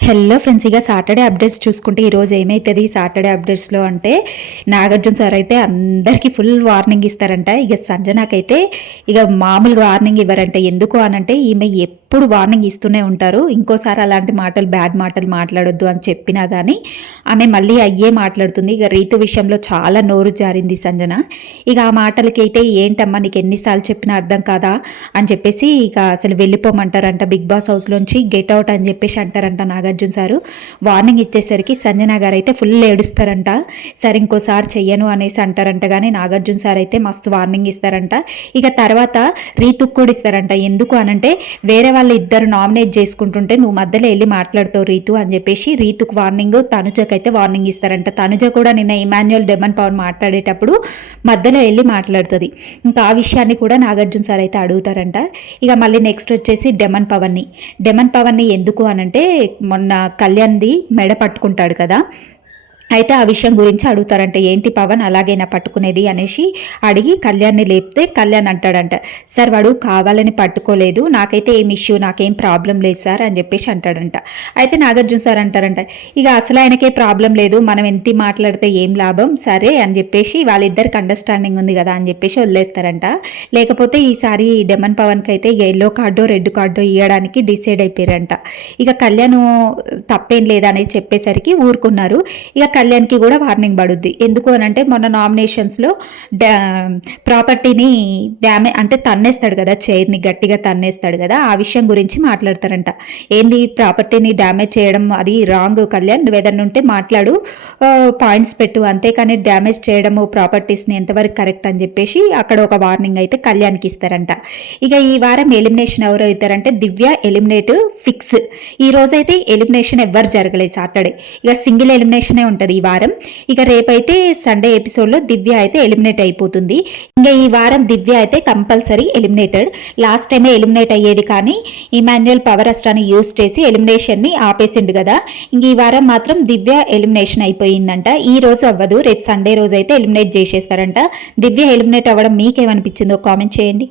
Hello friends, ఇక Saturday updates చూసుకుంటే ఈరోజు ఏమవుతుంది సాటర్డే అప్డేట్స్లో అంటే నాగార్జున సార్ అయితే అందరికీ ఫుల్ వార్నింగ్ ఇస్తారంట. ఇక సంజనాకైతే ఇక మామూలుగా వార్నింగ్ ఇవ్వరంట. ఎందుకు అనంటే ఈమె ఎప్పుడు వార్నింగ్ ఇస్తూనే ఉంటారు. ఇంకోసారి అలాంటి మాటలు బ్యాడ్ మాటలు మాట్లాడొద్దు అని చెప్పినా కానీ ఆమె మళ్ళీ అయ్యే మాట్లాడుతుంది. ఇక రీతు విషయంలో చాలా నోరు జారింది సంజన. ఇక ఆ మాటలకి అయితే ఏంటమ్మా నీకు ఎన్నిసార్లు చెప్పినా అర్థం కాదా అని చెప్పేసి ఇక అసలు వెళ్ళిపోమంటారంట. బిగ్ బాస్ హౌస్లోంచి గెట్ అవుట్ అని చెప్పేసి అంటారంట నాగార్జున సారు. వార్నింగ్ ఇచ్చేసరికి సంజన గారు అయితే ఫుల్ ఏడుస్తారంట. సరే ఇంకోసారి చెయ్యను అనేసి అంటారంట. కానీ నాగార్జున సార్ అయితే మస్తు వార్నింగ్ ఇస్తారంట. ఇక తర్వాత రీతుకు కూడా ఇస్తారంట. ఎందుకు అనంటే వేరే వాళ్ళు ఇద్దరు నామినేట్ చేసుకుంటుంటే నువ్వు మధ్యలో వెళ్ళి మాట్లాడుతావు రీతు అని చెప్పేసి రీతుకు వార్నింగ్, తనుజకైతే వార్నింగ్ ఇస్తారంట. తనుజ కూడా నిన్న ఇమాన్యుయల్ డెమన్ పవన్ మాట్లాడేటప్పుడు మధ్యలో వెళ్ళి మాట్లాడుతుంది. ఇంకా ఆ విషయాన్ని కూడా నాగార్జున సార్ అయితే అడుగుతారంట. ఇక మళ్ళీ నెక్స్ట్ వచ్చేసి డెమన్ పవన్ని ఎందుకు అనంటే మొన్న కళ్యాణ్ది మెడ పట్టుకుంటాడు కదా, అయితే ఆ విషయం గురించి అడుగుతారంట. ఏంటి పవన్ అలాగైనా పట్టుకునేది అనేసి అడిగి కళ్యాణ్ని లేపితే కళ్యాణ్ అంటాడంట, సార్ వాడు కావాలని పట్టుకోలేదు, నాకైతే ఏం ఇష్యూ నాకేం ప్రాబ్లం లేదు సార్ అని చెప్పేసి అంటాడంట. అయితే నాగార్జున సార్ అంటారంట, ఇక అసలు ఆయనకే ప్రాబ్లం లేదు, మనం ఎంత మాట్లాడితే ఏం లాభం, సరే అని చెప్పేసి వాళ్ళిద్దరికి అండర్స్టాండింగ్ ఉంది కదా అని చెప్పేసి వదిలేస్తారంట. లేకపోతే ఈసారి డెమన్ పవన్కి అయితే ఎల్లో కార్డో రెడ్ కార్డో ఇవ్వడానికి డిసైడ్ అయిపోయారంట. ఇక కళ్యాణ్ తప్పేం లేదనేసి చెప్పేసరికి ఊరుకున్నారు. ఇక కళ్యాణ్కి కూడా వార్నింగ్ పడుద్ది. ఎందుకు అనంటే మొన్న నామినేషన్స్లో ప్రాపర్టీని డ్యామేజ్ అంటే తన్నేస్తాడు కదా, చైర్ని గట్టిగా తన్నేస్తాడు కదా, ఆ విషయం గురించి మాట్లాడతారంట. ఏంది ప్రాపర్టీని డ్యామేజ్ చేయడం అది రాంగ్ కళ్యాణ్, నువ్వు ఏదన్నా ఉంటే మాట్లాడు, పాయింట్స్ పెట్టు, అంతేకాని డ్యామేజ్ చేయడము ప్రాపర్టీస్ని ఎంతవరకు కరెక్ట్ అని చెప్పేసి అక్కడ ఒక వార్నింగ్ అయితే కళ్యాణ్కి ఇస్తారంట. ఇక ఈ వారం ఎలిమినేషన్ ఎవరు అవుతారంటే దివ్య ఎలిమినేట్ ఫిక్స్. ఈ రోజైతే ఎలిమినేషన్ ఎవ్వరు జరగలేదు సాటర్డే, ఇక సింగిల్ ఎలిమినేషనే ఉంటుంది ఈ వారం. ఇక రేపైతే సండే ఎపిసోడ్లో దివ్య అయితే ఎలిమినేట్ అయిపోతుంది. ఇంకా ఈ వారం దివ్య అయితే కంపల్సరీ ఎలిమినేటెడ్. లాస్ట్ టైమే ఎలిమినేట్ అయ్యేది కానీ ఇమాన్యుయల్ పవర్ అస్ట్రాని యూజ్ చేసి ఎలిమినేషన్ని ఆపేసిండు కదా. ఇంక ఈ వారం మాత్రం దివ్య ఎలిమినేషన్ అయిపోయిందంట. ఈ రోజు అవ్వదు, రేపు సండే రోజు అయితే ఎలిమినేట్ చేసేస్తారంట. దివ్య ఎలిమినేట్ అవ్వడం మీకేమనిపించిందో కామెంట్ చేయండి.